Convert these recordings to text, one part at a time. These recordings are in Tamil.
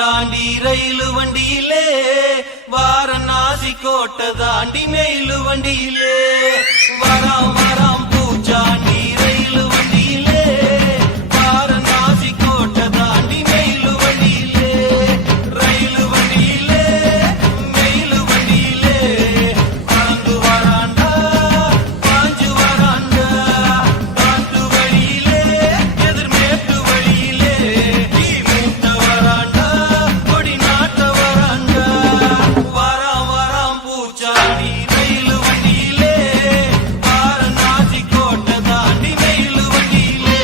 பூச்சாண்டி ரயிலு வண்டியிலே வாரணாசி கோட்டை தாண்டி மெயிலு வண்டியிலே வராம் வராம் பூச்சாண்டி ரயிலு வண்டியிலே வாரணாசி கோட்டை தாண்டி மெயிலு வண்டியிலே ரயிலு வண்டியிலே மெயிலு வண்டியிலே பறந்து வராண்டா பாஞ்சு வராண்டா காட்டு வழியிலே எதிர்மேட்டு வழியிலே நீ மூட்ட வராண்டா கொடி நாட்ட வராண்டா வராம் வராம் பூச்சாண்டி ரயிலு வண்டியிலே வாரணாசி கோட்டை தாண்டி மெயிலு வண்டியிலே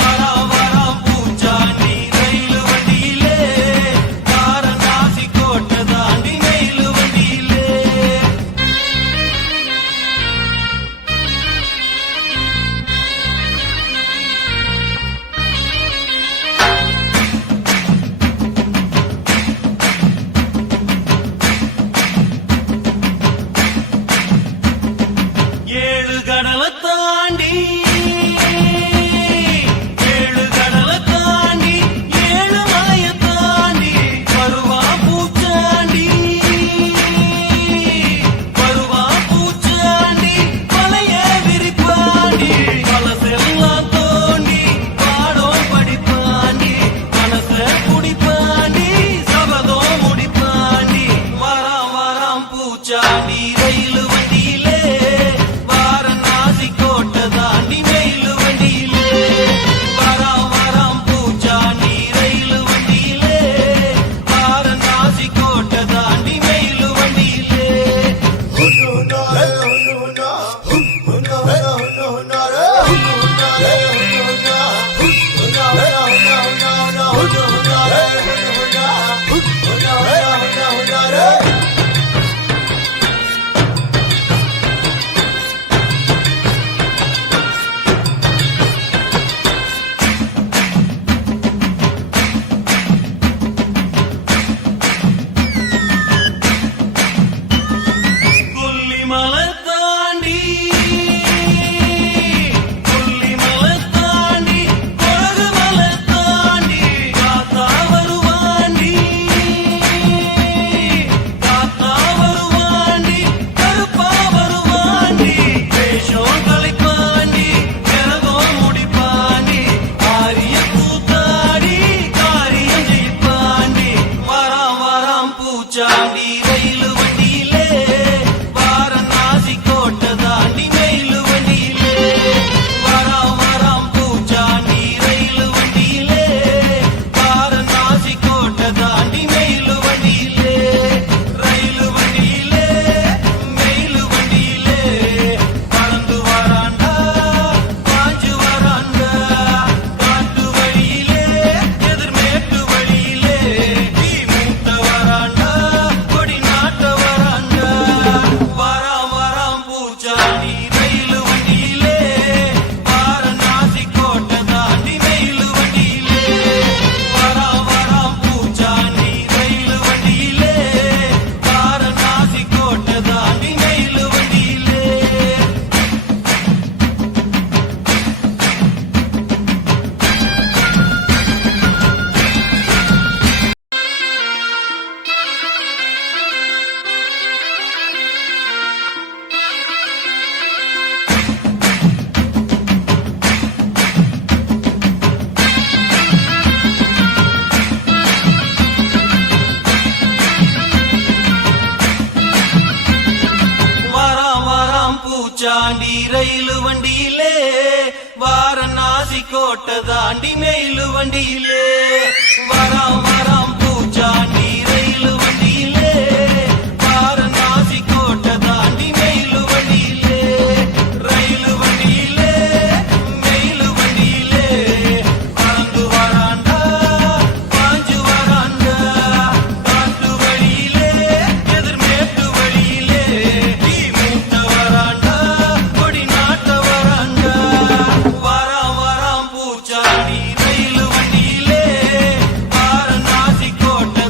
வராம் வராம் பூச்சாண்டி ரயிலு வண்டியிலே வாரணாசி கோட்டை தாண்டி மெயிலு வண்டியிலே ஏழு கடலை தாண்டி ஏழு கடலை தாண்டி ஏழு மலையை தாண்டி வருவா பூச்சாண்டி வருவா பூச்சாண்டி பழைய விரிப்பாண்டி பழசெல்லாம் தோண்டி பாடம் படிப்பாண்டி மனச குடிப்பாண்டி சபதம் முடிப்பாண்டி வராம் வராம் பூச்சாண்டி ரயிலு வண்டியிலே வாரணாசி கோட்டை தாண்டி மெயிலு வண்டியிலே வராம் வராம் பூச்சாண்டி ரயிலு வண்டியிலே வாரணாசி கோட்டை தாண்டி மெயிலு வண்டியிலே கொல்லிமலை தாண்டி கொல்லிமலை தாண்டி கொடகுமலை தாண்டி காத்தா வருவாண்டி காத்தா வருவாண்டி கருப்பா வருவாண்டி வேஷம் கலைப்பாண்டி கரகம் முடிப்பாண்டி ஆரிய கூத்தாடி காரியம் ஜெயிப்பாண்டி வராம் வராம் பூச்சாண்டி ரயிலு வண்டியிலே வாரணாசி கோட்டை தாண்டி மெயிலு வண்டியிலே வராம் வராம் பூச்சாண்டி ரயிலு வண்டியிலே வாரணாசி கோட்டை தாண்டி மெயிலு வண்டியிலே ரயிலு வண்டியிலே மெயிலு வண்டியிலே பறந்து வராண்டா பாஞ்சு வராண்டா காட்டு வழியிலே எதிர்மேட்டு வழியிலே நீ மூட்ட வராண்டா கொடி நாட்ட வராண்டா வராம் வராம் பூச்சாண்டி ரயிலு வண்டியிலே வாரணாசி கோட்டை தாண்டி மெயிலு வண்டியிலே வராம் வராம் பூச்சாண்டி ரயிலு வண்டியிலே வாரணாசி கோட்டை தாண்டி மெயிலு வண்டியிலே வராம் வராம் பூச்சாண்டி ரயிலு வண்டியிலே வாரணாசி கோட்டை தாண்டி மெயிலு வண்டியிலே வராம் வராம் பூச்சாண்டி ரயிலு வண்டியிலே வாரணாசி கோட்டை தாண்டி மெயிலு வண்டியிலே ரயிலு வண்டியிலே மெயிலு வண்டியிலே பறந்து வராண்டா பாஞ்சு வராண்டா காட்டு வழியிலே எதிர்மேட்டு வழியிலே நீ மூட்ட வராண்டா கொடி நாட்ட வராண்டா வராம் வராம் பூச்சாண்டி ரயிலு வண்டியிலே வாரணாசி கோட்டை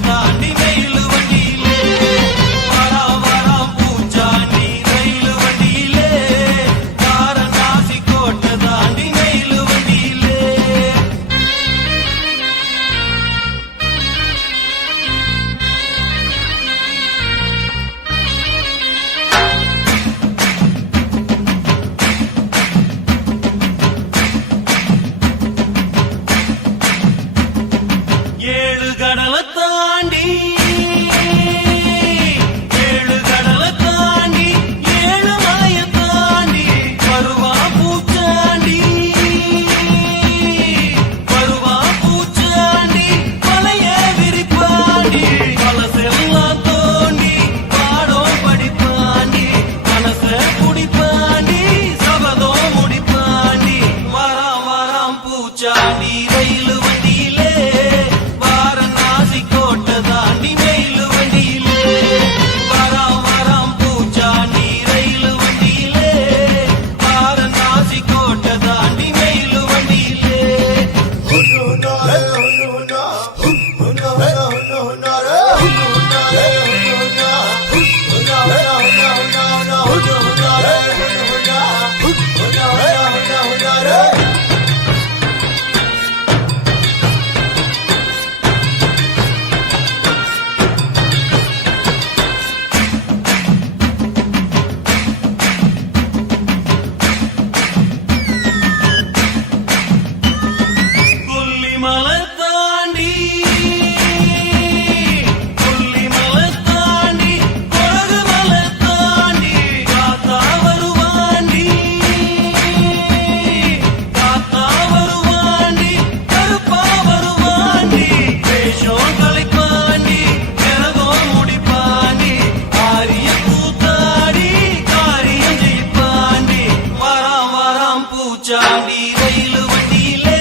பூச்சாண்டி ரயில் வண்டியிலே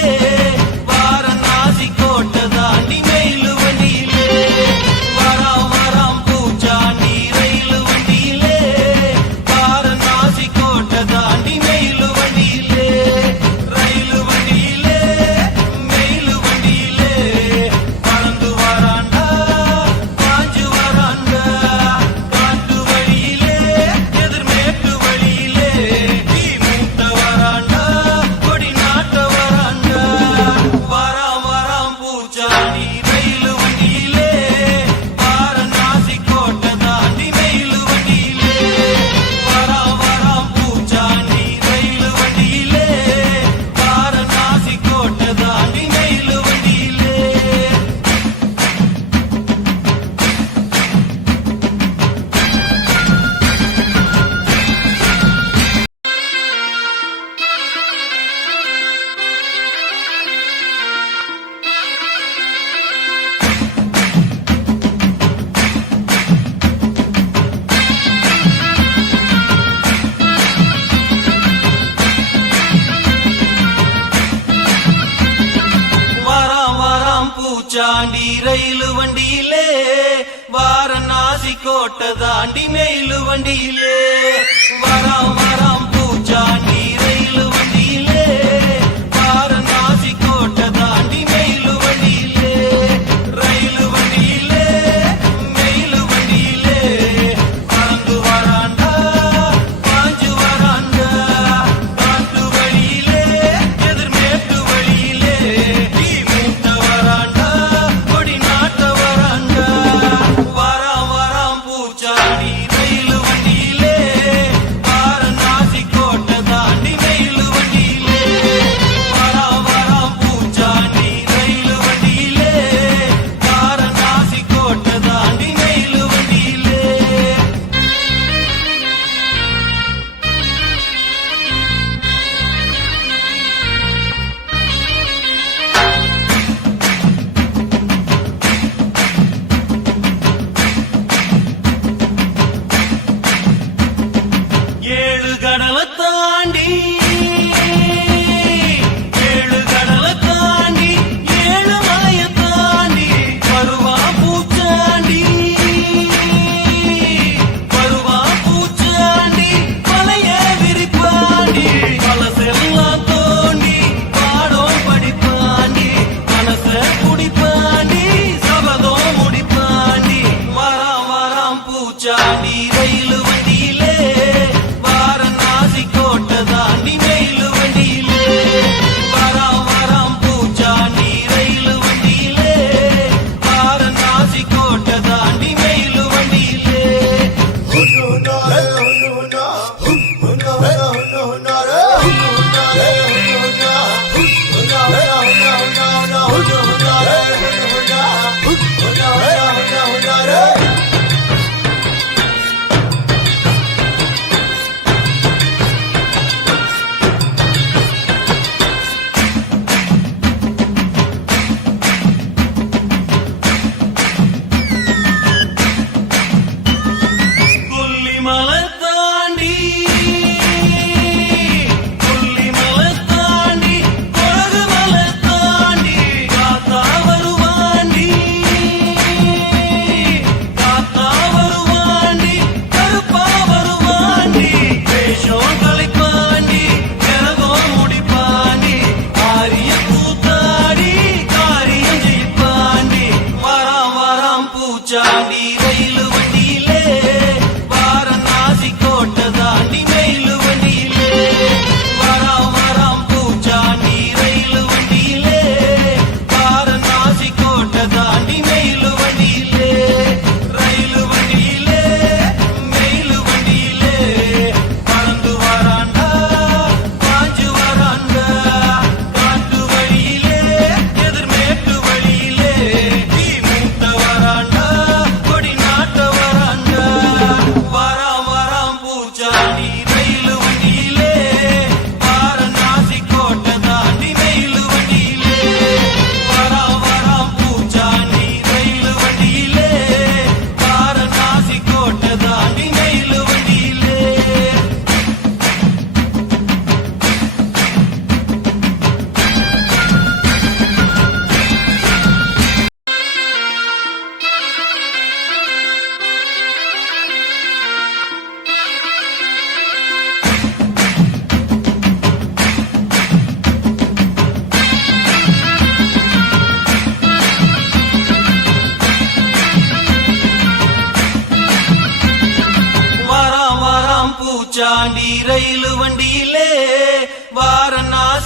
வாரணாசி கோட்டை தாண்டி மயில் வண்டியிலே வராம் வராம் பூச்சாண்டி ரயில் வண்டியிலே வாரணாசி கோட்டை தாண்டி மயில் வண்டியிலே ரயில் வண்டியிலே மயில் வண்டியிலே பறந்து வராண்டா பாஞ்சு வராண்டா காட்டு வழியிலே எதிர்மேட்டு வழியிலே தீ மூட்ட வராண்டா கொடி நாட்ட வராண்டா வராம் வராம் பூச்சாண்டி ரயில் வண்டியிலே வாரணாசி கோட்டை தாண்டி மயில் வண்டியிலே வராம் வராம் பூச்சாண்டி ரயில் வண்டியிலே வாரணாசி கோட்டை தாண்டி மயில் வண்டியிலே வராம் வராம் பூச்சாண்டி ரயில் வண்டியிலே வாரணாசி கோட்டை தாண்டி மயில் வண்டியிலே வராம் வராம் பூச்சாண்டி ரயில் வண்டியிலே வாரணாசி கோட்டை தாண்டி மயில் வண்டியிலே ரயில் வண்டியிலே மயில் வண்டியிலே பறந்து வராண்டா பாஞ்சு வராண்டா காட்டு வழியிலே எதிர்மேட்டு வழியிலே தீ மூட்ட வராண்டா கொடி நாட்ட வராண்டா வராம் வராம் பூச்சாண்டி ரயில் வண்டியிலே வாரணாசி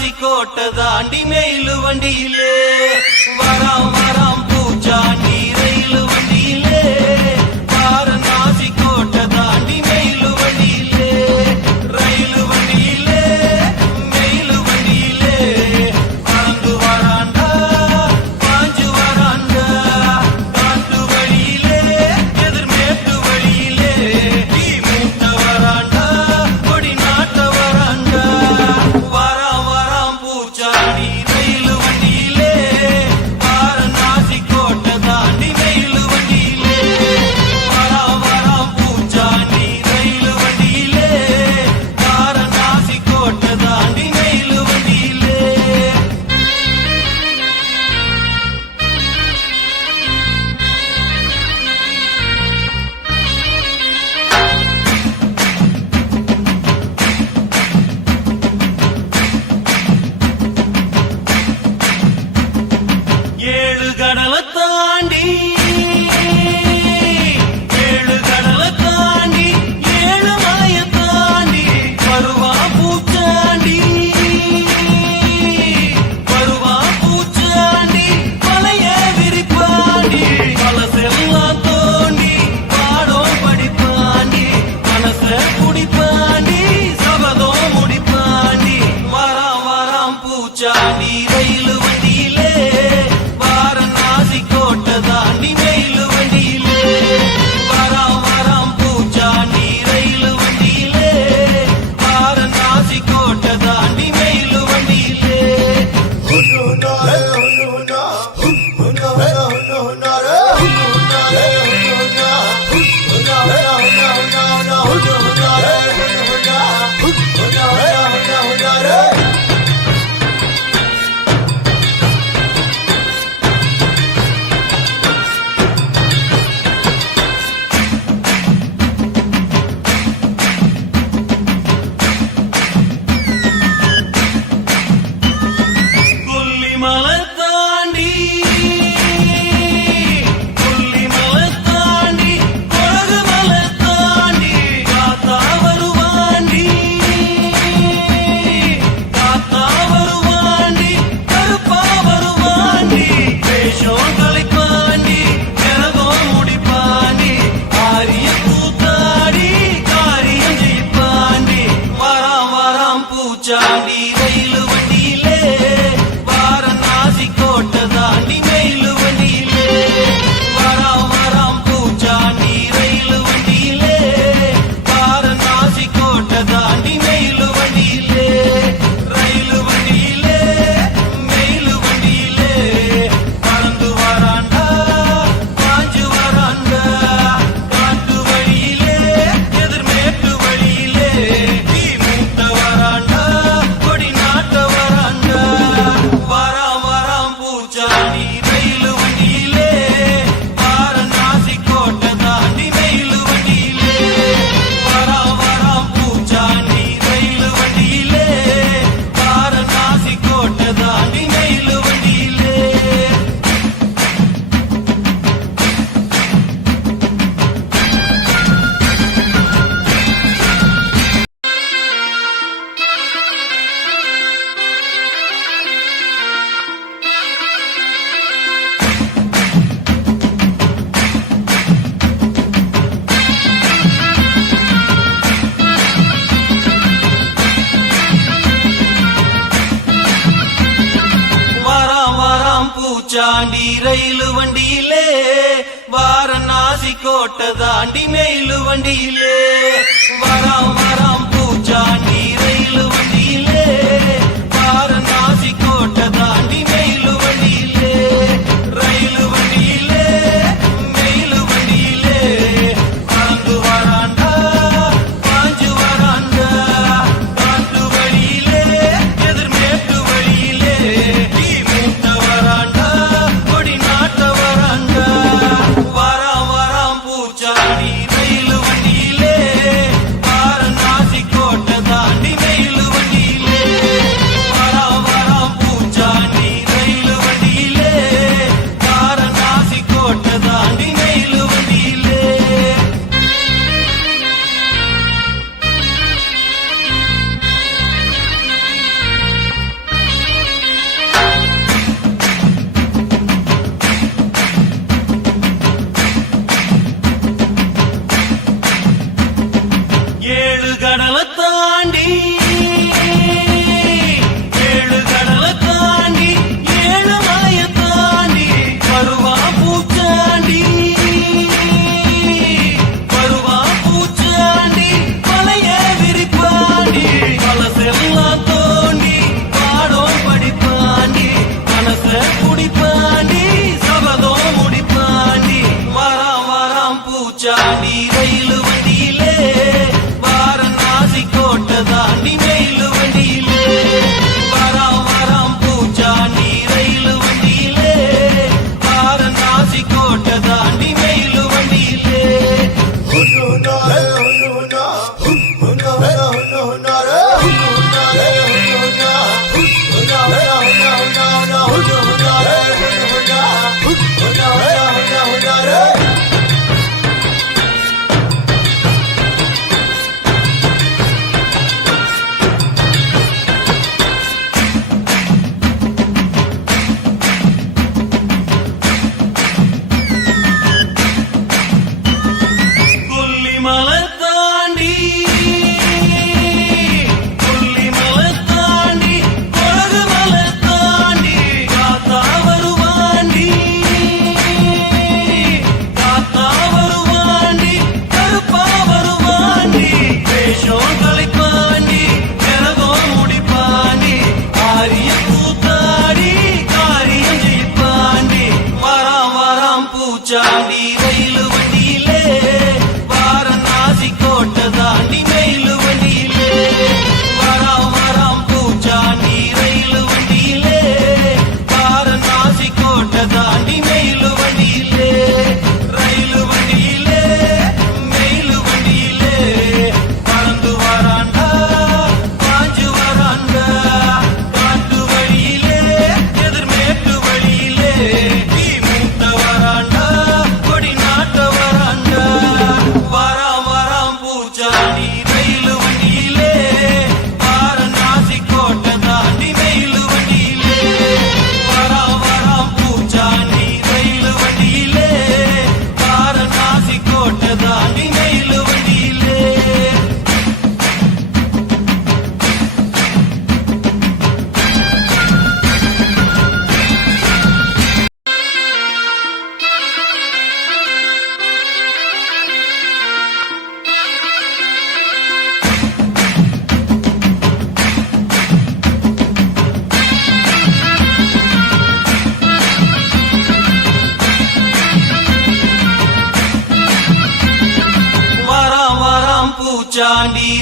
வாரணாசி கோட்டை தாண்டி மெயிலு வண்டியிலே வராம் வராம் பூச்சாண்டி ரயிலு வண்டியிலே வாரணாசி கோட்டை தாண்டி மெயிலு வண்டியிலே ரயிலு வண்டியிலே மெயிலு வண்டியிலே பறந்து வராண்டா பாஞ்சு வராண்டா காட்டு வழியிலே எதிர்மேட்டு வழியிலே தீ மூட்ட வராண்டா கொடி நாட்ட வராண்டா வராம் வராம் பூச்சாண்டி ரயிலு வண்டியிலே வாரணாசி கோட்டை தாண்டி மெயிலு வண்டியிலே வராம் வராம் பூச்சாண்டி ரயிலு வண்டியிலே வாரணாசி கோட்டை தாண்டி மெயிலு வண்டியிலே ஏழு கடலை தாண்டி ஏழு கடலை தாண்டி ஏழு மலையை தாண்டி வருவா பூச்சாண்டி வருவா பூச்சாண்டி பழைய விரிப்பாண்டி பழசெல்லாம் தோண்டி பாடம் படிப்பாண்டி மனச குடிப்பாண்டி சபதம் முடிப்பாண்டி வராம் வராம் பூச்சாண்டி ரயிலு வண்டியிலே வாரணாசி கோட்டை தாண்டி மெயிலு வண்டியிலே வராம் வராம் பூச்சாண்டி ரயிலு வண்டியிலே வாரணாசி கோட்டை தாண்டி மெயிலு வண்டியிலே கொல்லிமலை தாண்டி கொல்லிமலை தாண்டி கொடகுமலை தாண்டி காத்தா வருவாண்டி காத்தா வருவாண்டி கருப்பா வருவாண்டி வேஷம் கலைப்பாண்டி கரகம் முடிப்பாண்டி ஆரிய கூத்தாடி காரியம் ஜெயிப்பாண்டி வராம் வராம் பூச்சாண்டி ரயிலு வண்டியிலே வாரணாசி கோட்டை தாண்டி மெயிலு வண்டியிலே வராம் வராம் பூச்சாண்டி ரயிலு வண்டியிலே வாரணாசி கோட்டை தாண்டி மெயிலு வண்டியிலே ரயிலு வண்டியிலே மெயிலு வண்டியிலே பறந்து வராண்டா பாஞ்சு வராண்டா காட்டு வழியிலே எதிர்மேட்டு வழியிலே தீ மூட்ட வராண்டா கொடி நாட்ட வராண்டா வராம் வராம் பூச்சாண்டி ரயிலு வண்டியிலே வாரணாசி கோட்டை தாண்டி மெயிலு வண்டியிலே வராம் வராம் பூச்சாண்டி ரயிலு வண்டியிலே வாரணாசி கோட்டை தாண்டி மெயிலு வண்டியிலே வராம் வராம் பூச்சாண்டி ரயிலு வண்டியிலே வாரணாசி கோட்டை தாண்டி மெயிலு வண்டியிலே வராம் வராம் பூச்சாண்டி ரயிலு வண்டியிலே வாரணாசி கோட்டை தாண்டி மெயிலு வண்டியிலே ரயிலு வண்டியிலே மெயிலு வண்டியிலே பறந்து வராண்டா பாஞ்சு வராண்டா காட்டு வழியிலே எதிர்மேட்டு வழியிலே தீ மூட்ட வராண்டா கொடி நாட்ட வராண்டா வராம் வராம் பூச்சாண்டி ரயிலு வண்டியிலே வாரணாசி கோட்டை தாண்டி மெயிலு வண்டியிலே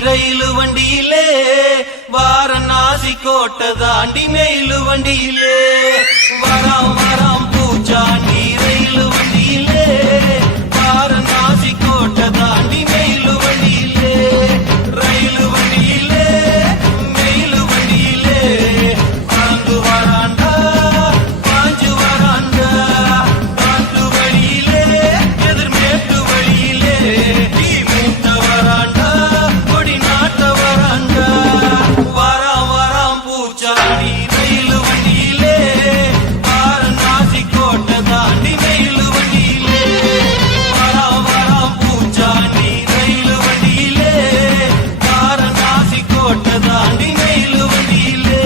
ரயிலு வண்டியிலே வாரணாசி கோட்டை தாண்டி மெயிலு வண்டியிலே வராம் வராம் பூச்சாண்டி ரயிலு வண்டியிலே வாரணாசி கோட்டை தாண்டி மெயிலு வண்டியிலே ரயிலு வண்டியிலே மெயிலு வண்டியிலே பறந்து வராண்டா பாஞ்சு வராண்டா காட்டு வழியிலே எதிர்மேட்டு வழியிலே தீ மூட்ட வராண்டா கொடி நாட்ட வராண்டா வராம் வராம் பூச்சாண்டி ரயிலு வண்டியிலே வாரணாசி கோட்டை தாண்டி மெயிலு வண்டியிலே வராம் வராம் பூச்சாண்டி ரயிலு வண்டியிலே வாரணாசி கோட்டை தாண்டி மெயிலு வண்டியிலே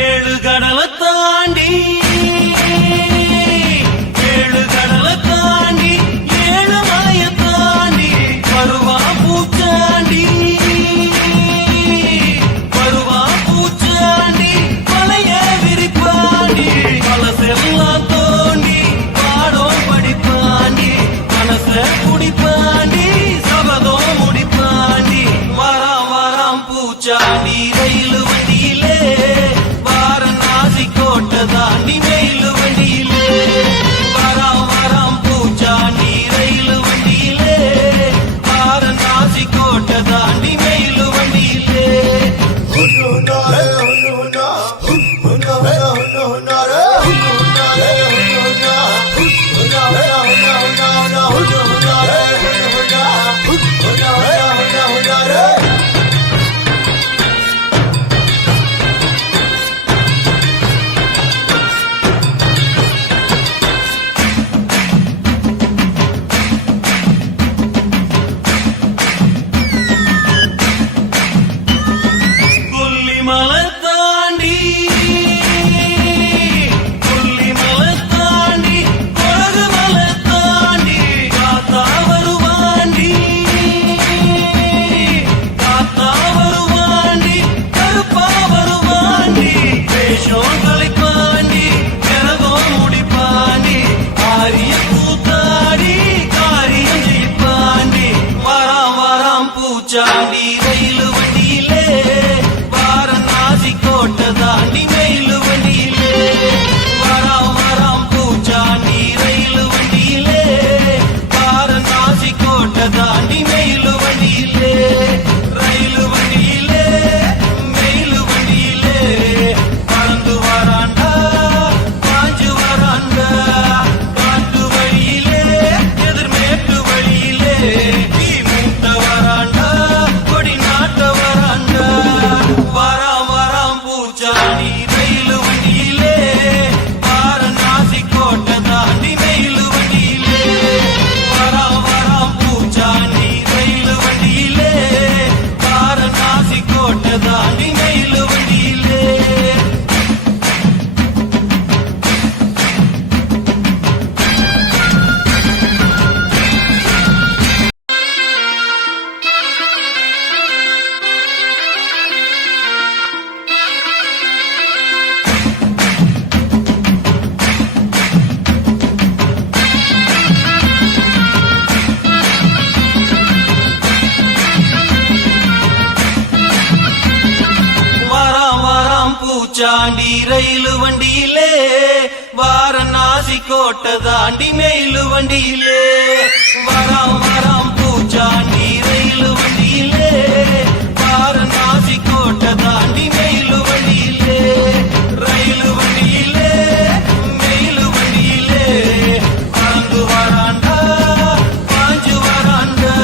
ஏழு கடலை தாண்டி ஏழு கடலை தாண்டி ஏழு மலைய தாண்டி வருவா பூச்சாண்டி வருவா பூச்சாண்டி மலைய விரிப்பாண்டி மனசெல்லாம் தோண்டி பாடம் படிப்பாண்டி மனச குடிப்பாண்டி சபதம் முடிப்பாண்டி வராம் வராம் பூச்சாண்டி ரயிலு வண்டியிலே வாரணாசி கோட்டை தாண்டி மெயிலு வண்டியிலே வராம் வராம் பூச்சாண்டி ரயிலு வண்டியிலே வாரணாசி கோட்டை தாண்டி மெயிலு வண்டியிலே கொல்லிமலை தாண்டி கொல்லிமலை தாண்டி கொடகு மலை தாண்டி காத்தா வருவாண்டி காத்தா வருவாண்டி கருப்பா வருவாண்டி வேஷம் கலைப்பாண்டி கிரகம் முடிப்பாண்டி ஆரிய கூத்தாடி காரியம் ஜெயிப்பாண்டி வராம் வராம் பூச்சாண்டி ரயிலு வண்டியிலே வாரணாசி கோட்டை தாண்டி மெயிலு வண்டியிலே வராம் வராம் பூச்சாண்டி ரயிலு வண்டியிலே வாரணாசி கோட்டை தாண்டி மெயிலு வண்டியிலே ரயிலு வண்டியிலே மெயிலு வண்டியிலே பறந்து வராண்டா பாஞ்சு வராண்டா காட்டு வழியிலே எதிர்மேட்டு வழியிலே தீ மூட்ட வராண்டா கொடி நாட்ட வராண்டா வராம் வராம் பூச்சாண்டி ரயிலு வண்டியிலே வாரணாசி கோட்டை தாண்டி மெயிலு வண்டியிலே வராம் வராம் பூச்சாண்டி ரயிலு வண்டியிலே வாரணாசி கோட்டை தாண்டி மெயிலு வண்டியிலே வராம் வராம் பூச்சாண்டி ரயிலு வண்டியிலே வாரணாசி கோட்டை தாண்டி மெயிலு வண்டியிலே வராம் வராம் பூச்சாண்டி ரயிலு வண்டியிலே வாரணாசி கோட்டை தாண்டி மெயிலு வண்டியிலே ரயிலு வண்டியிலே மெயிலு வண்டியிலே பறந்து வராண்டா பாஞ்சு வராண்டா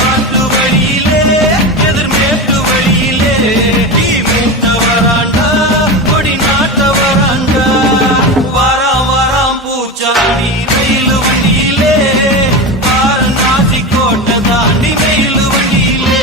காட்டு வழியிலே எதிர்மேட்டு வழியிலே தீ மூட்ட வராண்டா கொடி நாட்ட வராண்டா வராம் வராம் பூச்சாண்டி ரயிலு வண்டியிலே வாரணாசி கோட்டை தாண்டி மெயிலு வண்டியிலே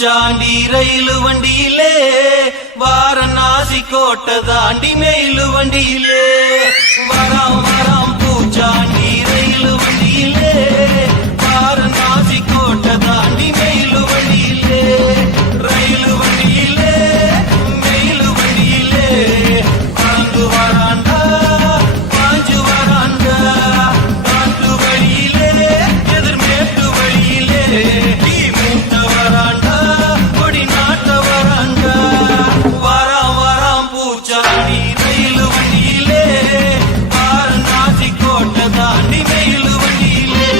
பூச்சாண்டி ரயிலு வண்டியிலே வாரணாசி கோட்டை தாண்டி மெயிலு வண்டியிலே வராம் வராம் பூச்சாண்டி ரயிலு வண்டியிலே வாரணாசி கோட்டை தாண்டி மெயிலு வண்டியிலே ரயிலு வண்டியிலே மெயிலு வண்டியிலே பறந்து வராண்டா பாஞ்சு வராண்டா காட்டு வழியிலே எதிர்மேட்டு வழியிலே நீ மூட்ட வராண்டா கொடி நாட்ட வராண்டா வராம் வராம் பூச்சாண்டி ரயிலு வண்டியிலே வாரணாசி கோட்டை தாண்டி மெயிலு வண்டியிலே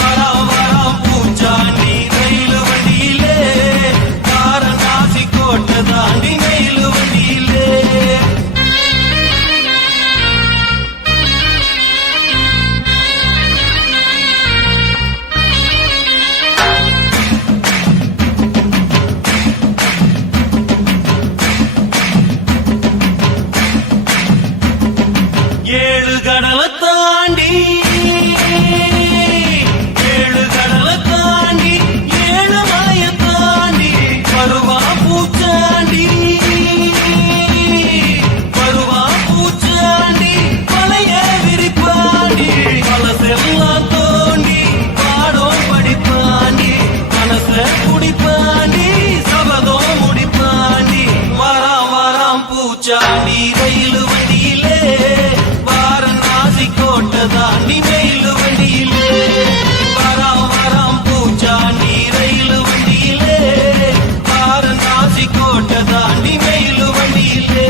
வராம் வராம் பூச்சாண்டி ரயிலு வண்டியிலே வாரணாசி கோட்டை தாண்டி மெயிலு வண்டியிலே ஏழு கடலை தாண்டி ஏழு கடலை தாண்டி ஏழு மலையை தாண்டி வருவா பூச்சாண்டி வருவா பூச்சாண்டி பழைய விரிப்பாண்டி பழசெல்லாம் தோண்டி பாடம் படிப்பாண்டி மனச குடிப்பாண்டி சபதம் முடிப்பாண்டி வராம் வராம் பூச்சாண்டி ரயிலு வண்டியிலே வாரணாசி கோட்டை தாண்டி மெயிலு வண்டியிலே வராம் வராம் பூச்சாண்டி ரயிலு வண்டியிலே வாரணாசி கோட்டை தாண்டி மெயிலு வண்டியிலே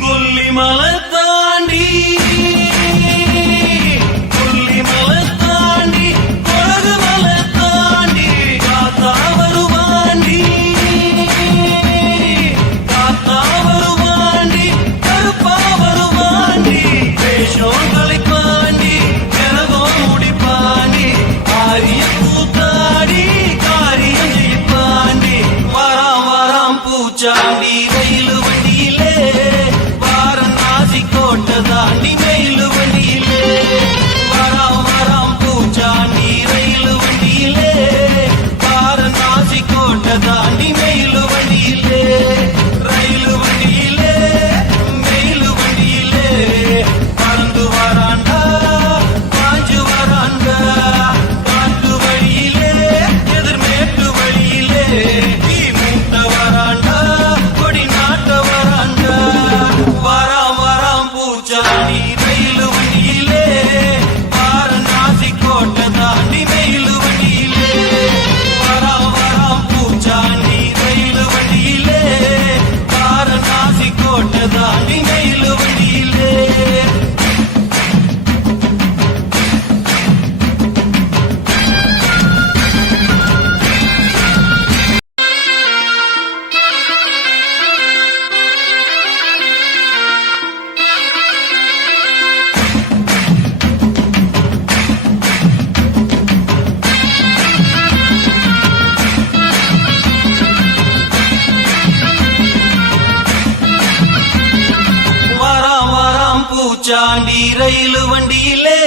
கொல்லிமலை தாண்டி கொல்லிமலை தாண்டி கொடகு மலை தாண்டி காத்தா வருவாண்டி காத்தா வருவாண்டி கருப்பா வருவாண்டி வேஷம் கலைப்பாண்டி கரகம் முடிப்பாண்டி ஆரிய கூத்தாடி காரியம் ஜெயிப்பாண்டி வராம் வராம் பூச்சாண்டி ரயிலு வண்டியிலே வாரணாசி கோட்டை தாண்டி மெயிலு வண்டியிலே வராம் வராம் பூச்சாண்டி ரயிலு வண்டியிலே வாரணாசி கோட்டை தாண்டி மெயிலு வண்டியிலே ரயிலு வண்டியிலே மெயிலு வண்டியிலே பறந்து வராண்டா பாஞ்சு வராண்டா காட்டு வழியிலே எதிர்மேட்டு வழியிலே நீ மூட்ட வராண்டா கொடி நாட்ட வராண்டா வராம் வராம் பூச்சாண்டி ரயிலு வண்டியிலே வாரணாசி கோட்டை தாண்டி மெயிலு வண்டியிலே வராம் வராம் பூச்சாண்டி ரயிலு வண்டியிலே வாரணாசி கோட்டை தாண்டி மெயிலு வண்டியிலே வராம் வராம் பூச்சாண்டி ரயிலு வண்டியிலே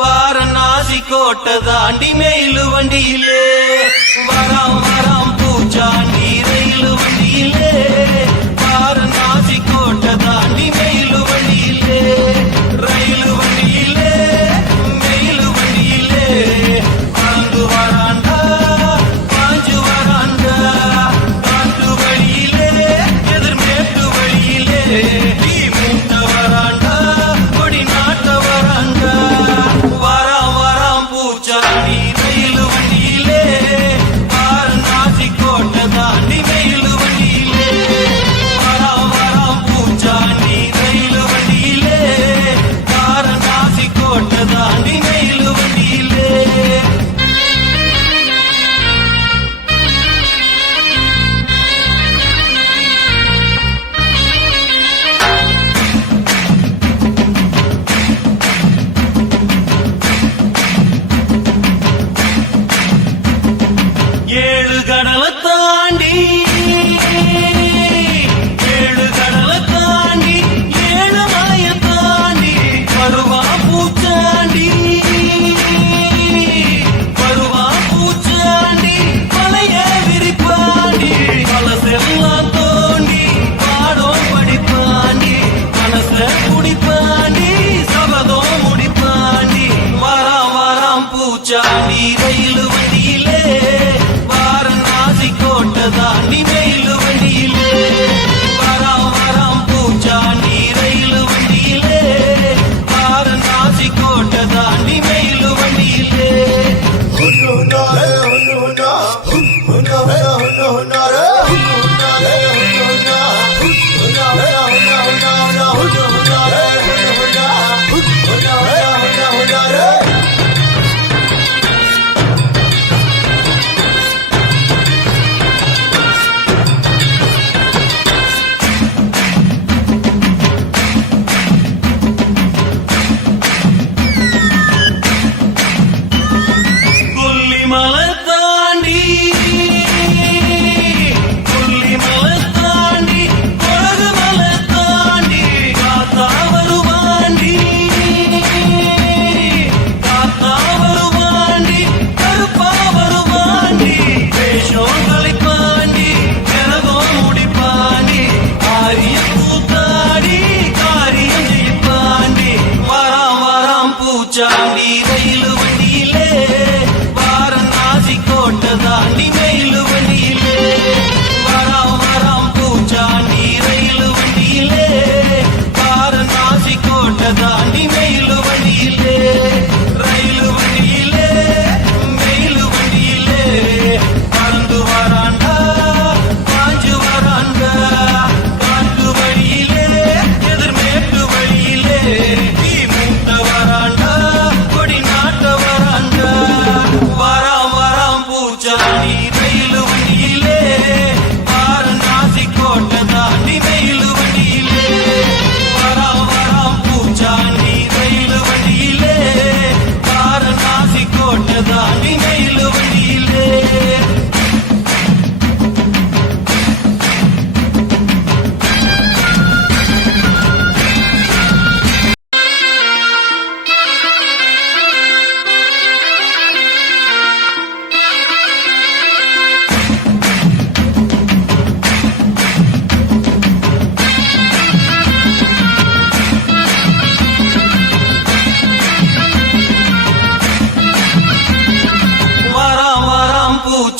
வாரணாசி கோட்டை தாண்டி மெயிலு வண்டியிலே வராம் வராம் பூச்சாண்டி ரயிலு வண்டியிலே வாரணாசி கோட்டை தாண்டி மெயிலு வண்டியிலே ரயிலு வண்டியிலே மெயிலு வண்டியிலே பறந்து வராண்டா பாஞ்சு வராண்டா காட்டு வழியிலே எதிர்மேட்டு வழியிலே நீ மூட்ட வராண்டா கொடி நாட்ட வராண்டா வராம் வராம் பூச்சாண்டி ரயிலு வண்டியிலே வாரணாசி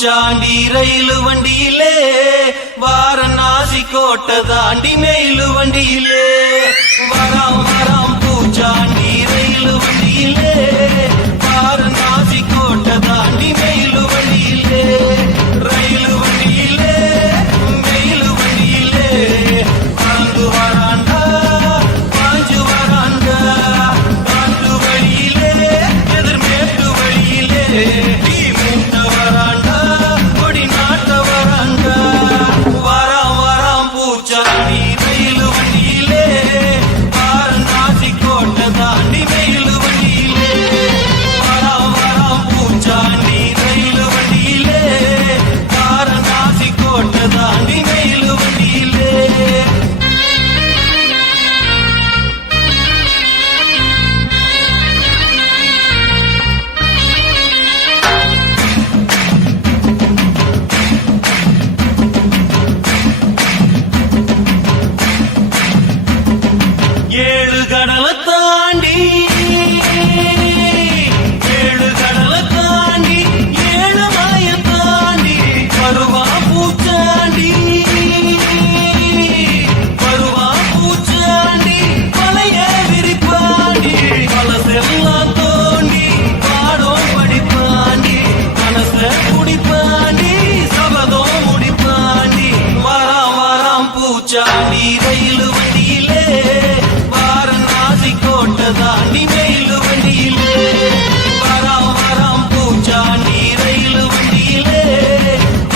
பூச்சாண்டி ரயிலு வண்டியிலே வாரணாசி கோட்டை தாண்டி மெயிலு வண்டியிலே வராம் வராம் பூச்சாண்டி ரயிலு வண்டியிலே வாரணாசி கோட்டை தாண்டி மெயிலு வண்டியிலே ரயிலு வண்டியிலே மெயிலு வண்டியிலே பறந்து வராண்டா பாஞ்சு வராண்டா காட்டு வழியிலே எதிர்மேட்டு வழியிலே டீ மூட்ட வராண்டா கொடி நாட்ட வராண்டா வராம் வராம் பூச்சாண்டி ரயிலு வண்டியிலே வாரணாசி கோட்டை தாண்டி மெயிலு வண்டியிலே வராம் வராம் பூச்சாண்டி ரயிலு வண்டியிலே வாரணாசி கோட்டை தாண்டி மெயிலு வண்டியிலே ஏழு கடலை தாண்டி ஏழு கடலை தாண்டி ஏழு மலைய தாண்டி வருவா பூச்சாண்டி வருவா பூச்சாண்டி பழைய விரிப்பாண்டி பழசெல்லாம் தோண்டி பாடம் படிப்பாண்டி மனச குடிப்பாண்டி சபதம் முடிப்பாண்டி வராம் வராம் பூச்சாண்டி ரயிலு வண்டியிலே வாரணாசி கோட்டை தாண்டி மெயிலு வண்டியிலே வராம் வராம் பூச்சாண்டி ரயிலு வண்டியிலே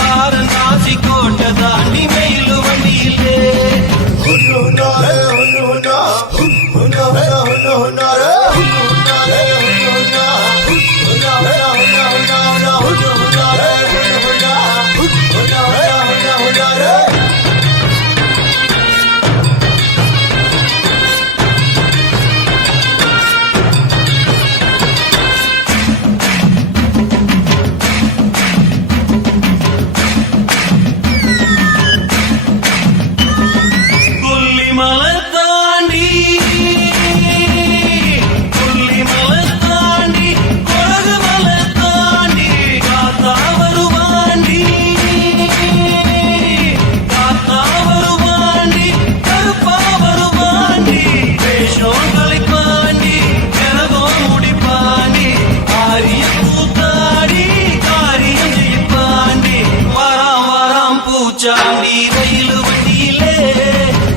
வாரணாசி கோட்டை தாண்டி மெயிலு வண்டியிலே கொல்லிமலை தாண்டி கொல்லிமலை தாண்டி கொடகு மலை தாண்டி காத்தா வருவாண்டி காத்தா வருவாண்டி கருப்பா வருவாண்டி வேஷம் கலைப்பாண்டி கரகம் முடிப்பாண்டி ஆரியம் கூத்தாடி காரியம் ஜெயிப்பாண்டி வராம் வராம் பூச்சாண்டி ரயிலு வண்டியிலே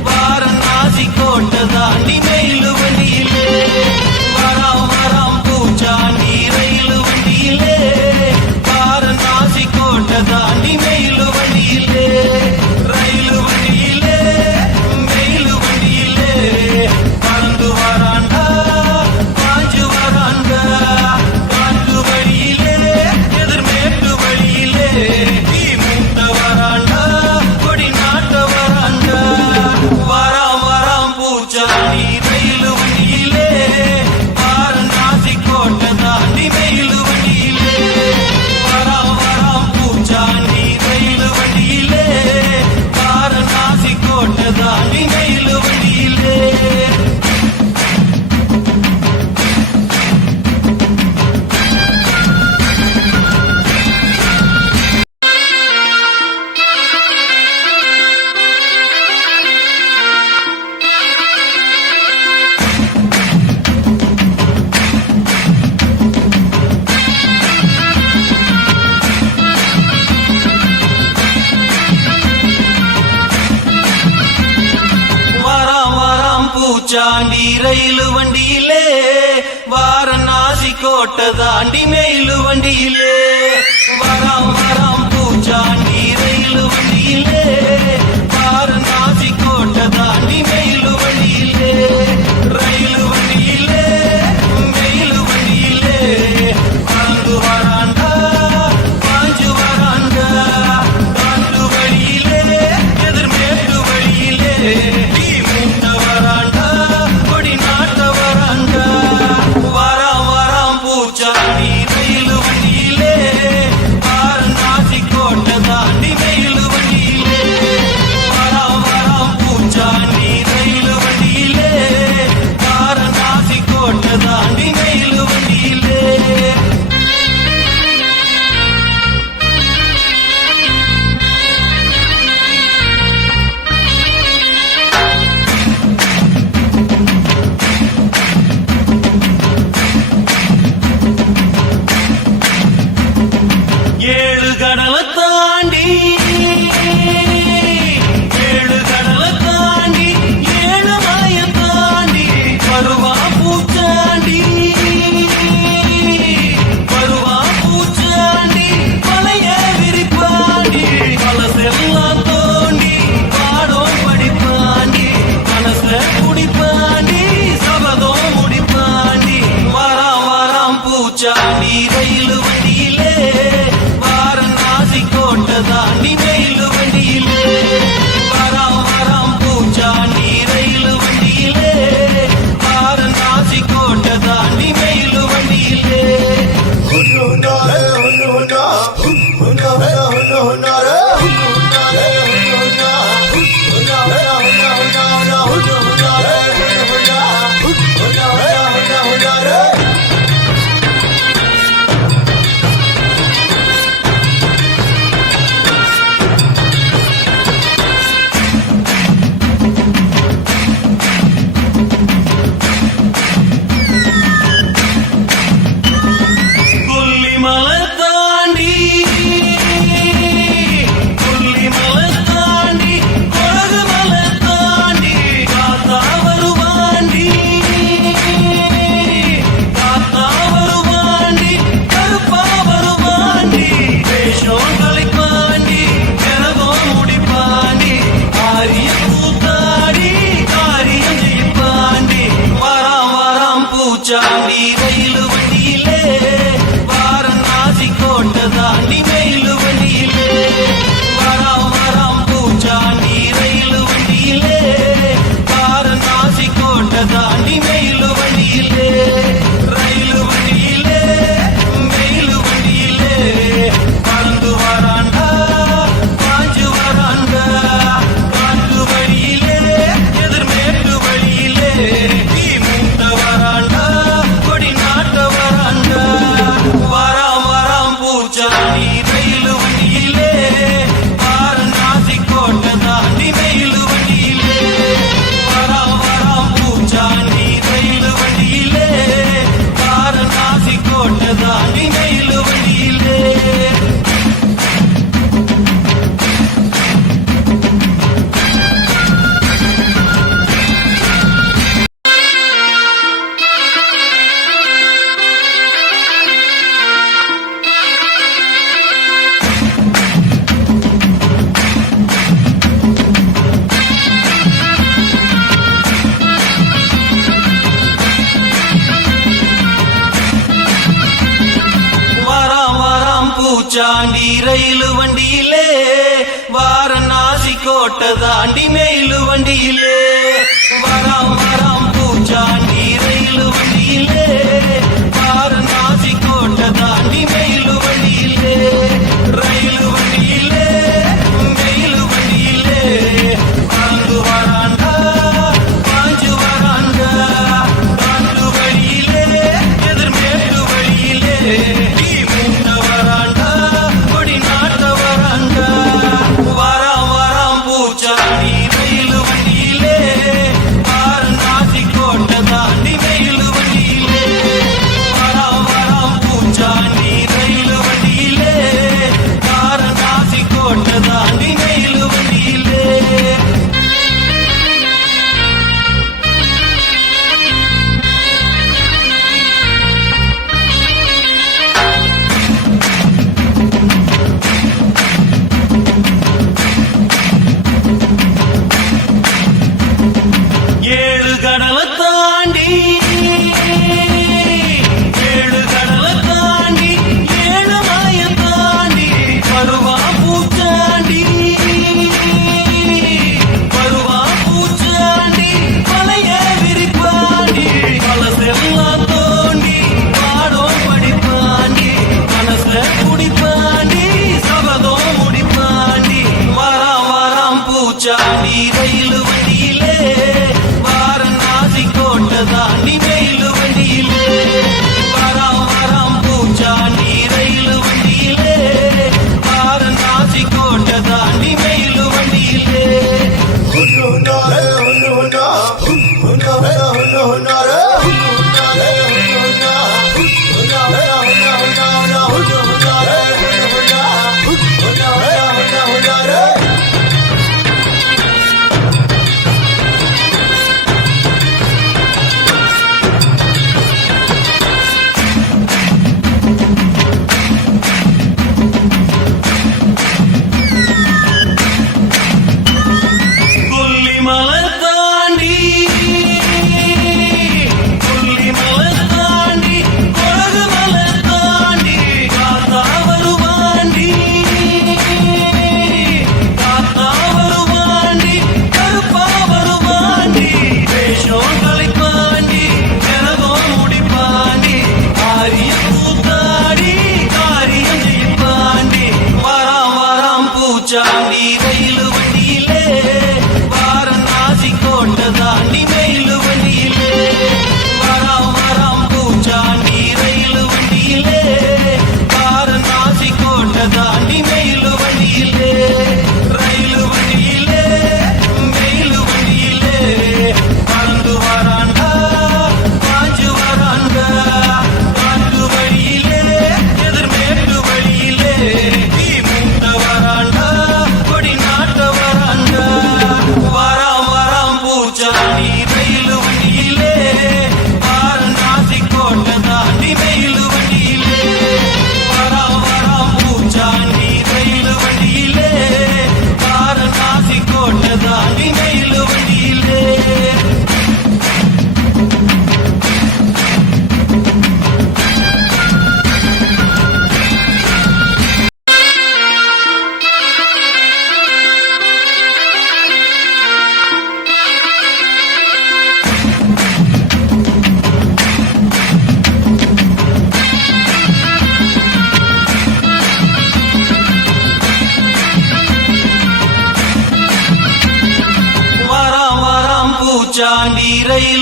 வாரணாசி கோட்டை தாண்டி மெயிலு வண்டியிலே வராம் வராம் பூச்சாண்டி ரயிலு வண்டியிலே வாரணாசி கோட்டை தாண்டி மெயிலு வண்டியிலே ரயிலு வண்டியிலே மெயிலு வண்டியிலே பறந்து வராண்டா பாஞ்சு வராண்டா காட்டு வழியிலே எதிர்மேட்டு வழியிலே டீ மூட்ட வராண்டா கொடி நாட்ட வராண்டா வராம் வராம் பூச்சாண்டி ரயிலு வண்டியிலே வாரணாசி கோட்டை தாண்டி மெயிலு வண்டியிலே வராம் வராம் பூச்சாண்டி ரயிலு வண்டியிலே வாரணாசி கோட்டை தாண்டி மெயிலு வண்டியிலே வராம் வராம் பூச்சாண்டி ரயிலு வண்டியிலே வாரணாசி கோட்டை தாண்டி மெயிலு வண்டியிலே வராம் வராம் பூச்சாண்டி ரயிலு வண்டியிலே வாரணாசி கோட்டை தாண்டி மெயிலு வண்டியிலே ரயிலு வண்டியிலே மெயிலு வண்டியிலே பறந்து வராண்டா பாஞ்சு வராண்டா காட்டு வழியிலே எதிர்மேட்டு வழியிலே டீ மூட்ட வராண்டா கொடி நாட்ட வராண்டா வராம் வராம் பூச்சாண்டி ரயிலு வண்டியிலே வாரணாசி பூச்சாண்டி ரயில் வண்டியிலே வாரணாசி கோட்டை தாண்டி மெயில் வண்டியிலே வராம் வராம் பூச்சாண்டி ரயில் வண்டியிலே வாரணாசி கோட்டை தாண்டி மெயில் வண்டியிலே ரயில் வண்டியிலே மெயில் வண்டியிலே பறந்து வராண்டா பாஞ்சு வராண்டா காட்டு வழியிலே எதிர்மேட்டு வழியிலே தீ மூட்ட வராண்டா கொடி நாட்ட வராண்டா வராம் வராம் பூச்சாண்டி ரயில் வண்டியிலே வாரணாசி கோட்டை தாண்டி மெயில் வண்டியிலே வராம் வராம் பூச்சாண்டி ரயில் வண்டியிலே வாரணாசி கோட்டை தாண்டி மெயில் வண்டியிலே வராம் வராம் பூச்சாண்டி ரயில் வண்டியிலே வாரணாசி கோட்டை தாண்டி மெயில் வண்டியிலே வராம் வராம் பூச்சாண்டி ரயில் வண்டியிலே வாரணாசி கோட்டை தாண்டி மெயில் வண்டியிலே ரயில் வண்டியிலே மெயில் வண்டியிலே பறந்து வராண்டா பாஞ்சு வராண்டா காட்டு வழியிலே எதிர்மேட்டு வழியிலே தீ மூட்ட வராண்டா கொடி நாட்ட வராண்டா வராம் வராம் பூச்சாண்டி ரயில் வண்டியிலே வாரணாசி கோட்டை தாண்டி மெயில் வண்டியிலே வராம் வராம் பூச்சாண்டி ரயில் வண்டியிலே வாரணாசி கோட்டை தாண்டி மெயில் வண்டியிலே ஏழு கடலை தாண்டி ஏழு கடலை தாண்டி ஏழு மாயம் தாண்டி வருவா பூச்சாண்டி வருவா பூச்சாண்டி பழைய விரிப்பாண்டி பழசெல்லாம் தோண்டி பாடம் படிப்பாண்டி மனச குடிப்பாண்டி சபதம் முடிப்பாண்டி வராம் வராம் பூச்சாண்டி ரயில் வண்டியிலே வாரணாசி கோட்டை தாண்டி மெயில் வண்டியிலே வராம் வராம் பூச்சாண்டி ரயில் வண்டியிலே வாரணாசி கோட்டை தாண்டி மெயில் வண்டியிலே கொல்லிமலை தாண்டி கொல்லிமலை தாண்டி கொடகுமலை தாண்டி காத்தா வருவாண்டி காத்தா வருவாண்டி கருப்பா வருவாண்டி வேஷம் கலைப்பாண்டி கரகம் முடிப்பாண்டி காரியம் கூத்தாடி காரியம் ஜெயிப்பாண்டி வராம் வராம் பூச்சாண்டி ரயில் வண்டியிலே வாரணாசி கோட்டை தாண்டி மெயில் வண்டியிலே வராம் வராம் பூச்சாண்டி ரயில் வண்டியிலே வாரணாசி கோட்டை தாண்டி மெயில் வண்டியிலே ரயில் வண்டியிலே மெயில் வண்டியிலே பறந்து வர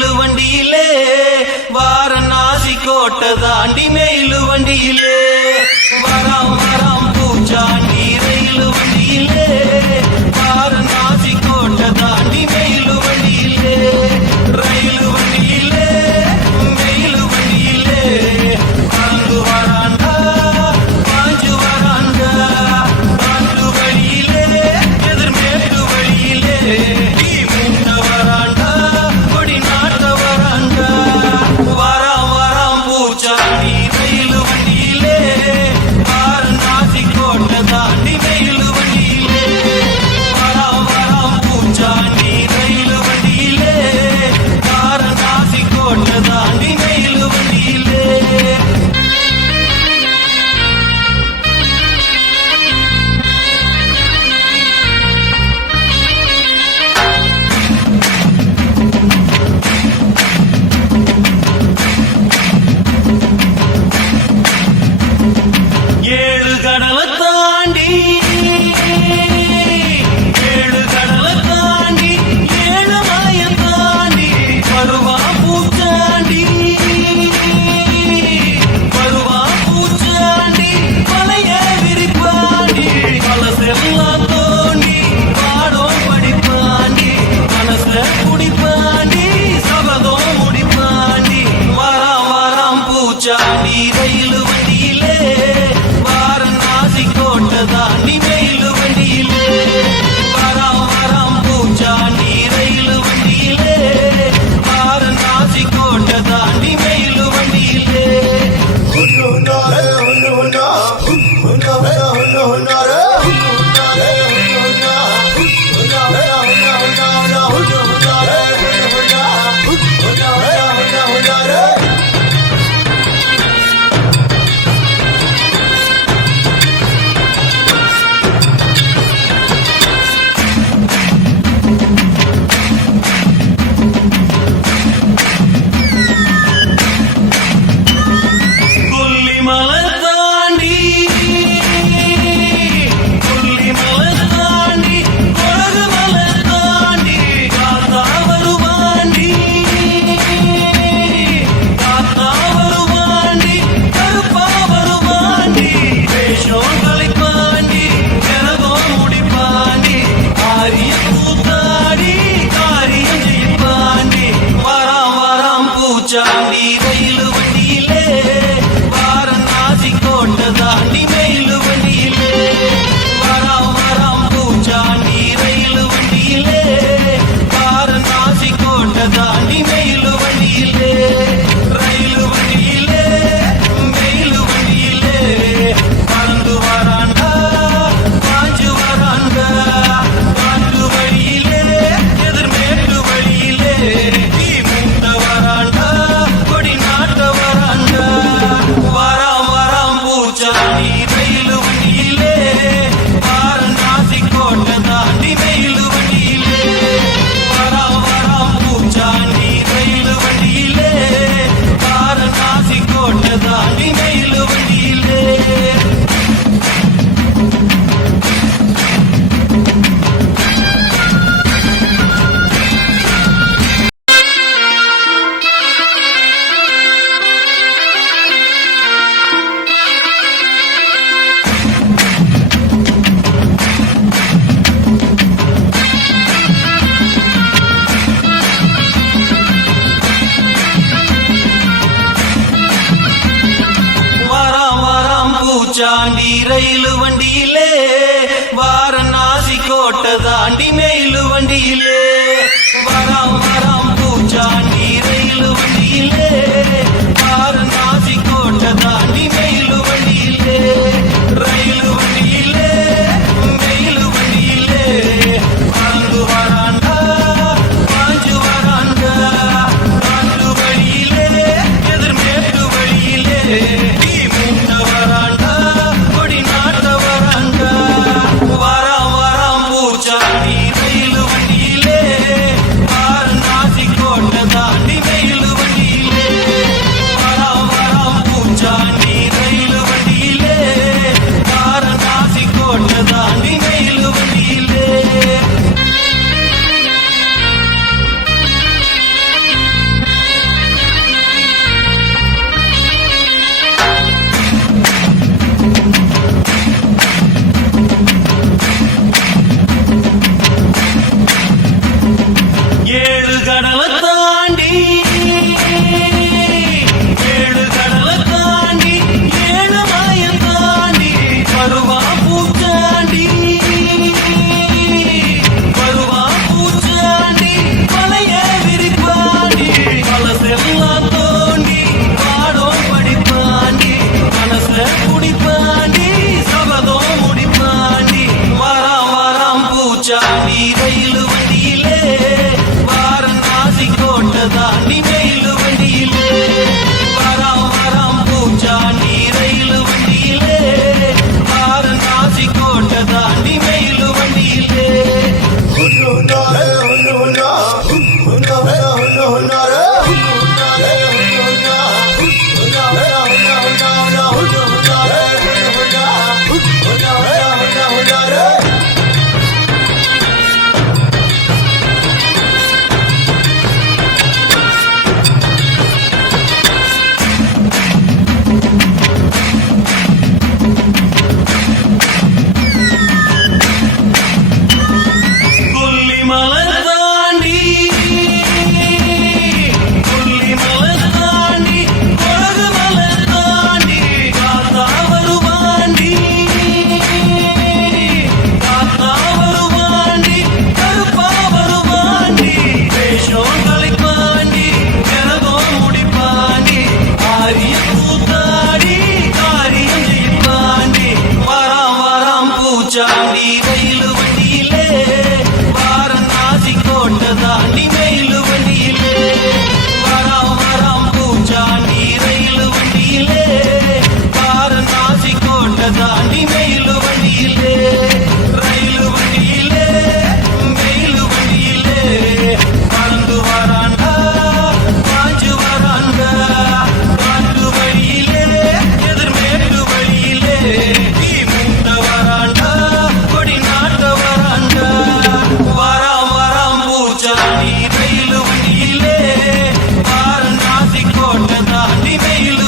ரயில் வண்டியிலே வாரணாசி கோட்டை தாண்டி மெயில் வண்டியிலே வராம் வராம் பூச்சாண்டி ரயில் வண்டியிலே வாரணாசி கோட்டை தாண்டி மெயில் வண்டியிலே ரயில் வண்டியிலே மெயில் வண்டியிலே பறந்து வராண்டா பாஞ்சு வராண்டா பாண்டு வழியிலே எதிர்மேட்டு வழியிலே நீ மூட்ட வராண்டா கொடி நாட்ட வராண்டா வராம் வராம் பூச்சாண்டி ரயில் வண்டியிலே வாரணாசி கோட்டை தாண்டி மெயில் வண்டியிலே வராம் வராம் பூச்சாண்டி ரயில் வண்டியிலே வாரணாசி கோட்டை தாண்டி மெயில் வண்டியிலே ஏழு கடலை தாண்டி ஏழு கடலை தாண்டி ஏழு மலையை தாண்டி வருவா பூச்சாண்டி வருவா பூச்சாண்டி மலைய விரிப்பாண்டி மனசெல்லாம் தோண்டி பாடம் படிப்பாண்டி மனச குடிப்பாண்டி சபதம் முடிப்பாண்டி வராம் வராம் பூச்சாண்டி ரயில் வண்டியிலே வாரணாசி கோட்டை தாண்டி மெயில் வண்டியிலே வராம் வராம் பூச்சாண்டி ரயில் வண்டியிலே வாரணாசி கோட்டை தாண்டி மெயில் வண்டியிலே கொல்லிமலை தாண்டி கொல்லிமலை தாண்டி கொடகு மலை தாண்டி காத்தா வருவாண்டி காத்தா வருவாண்டி கருப்பா வருவாண்டி வேஷம் கலைப்பாண்டி கனகம் முடிப்பாண்டி ஆரிய கூத்தாடி காரியம் ஜெயிப்பாண்டி வராம் வராம் பூச்சாண்டி ரயில் வண்டியிலே வாரணாசி கோட்டை தாண்டி மெயில் வண்டியிலே வராம் வராம் பூச்சாண்டி ரயில் வண்டியிலே வாரணாசி கோட்டை தாண்டி மெயில் வண்டியிலே ரயில் வண்டியிலே மெயில் வண்டியிலே பறந்து வராண்டா பாஞ்சு வராண்டா பாண்டு வழியிலே எதிர்மேட்டு வழியிலே நீ மூட்ட வராண்டா கொடி நாட்ட வராண்டா வராம் வராம் பூச்சாண்டி ரயில் வண்டியிலே வாரணாசி கோட்டை தாண்டி மெயில் வண்டியிலே வராம் வராம் பூச்சாண்டி ரயில் வண்டியிலே வாரணாசி கோட்டை தாண்டி மெயில் வண்டியிலே வராம் வராம் பூச்சாண்டி ரயில் வண்டியிலே வாரணாசி கோட்டை தாண்டி மெயில் வண்டியிலே வராம் வராம் பூச்சாண்டி ரயில் வண்டியிலே வாரணாசி கோட்டை தாண்டி மெயில் வண்டியிலே ரயில் வண்டியிலே மெயில் வண்டியிலே பறந்து வராண்டா பாஞ்சு வராண்டா பாண்டு வழியிலே எதிர்மேட்டு வழியிலே நீ மூட்ட வராண்டா கொடி நாட்ட வராண்டா வராம் வராம் பூச்சாண்டி ரயில் வண்டியிலே வாரணாசி கோட்டை தாண்டி மெயில் வண்டியிலே வராம் வராம் பூச்சாண்டி ரயில் வண்டியிலே வாரணாசி கோட்டை தாண்டி மெயில் வண்டியிலே தாண்டி மெயிலு வண்டியிலே வராம் வராம் பூச்சாண்டி ரயிலு வண்டியிலே வாரணாசி கோட்டை தாண்டி மெயிலு வண்டியிலே பூச்சாண்டி ரயிலு வண்டியிலே வாரணாசி கோட்டை தாண்டி மெயிலு வண்டியிலே வராம் வராம் பூச்சாண்டி ரயிலு வண்டியிலே வாரணாசி கோட்டை தாண்டி மெயிலு வண்டியிலே ரயிலு வண்டியிலே மெயிலு வண்டியிலே பறந்து வராண்டா பாஞ்சு வராண்டா காட்டு வழியிலே எதிர்மேட்டு வழியிலே தீ மூட்ட வராண்டா வராம் வராம் பூச்சாண்டி ரயிலு வண்டியிலே வாரணாசி கோட்டை தாண்டி மெயிலு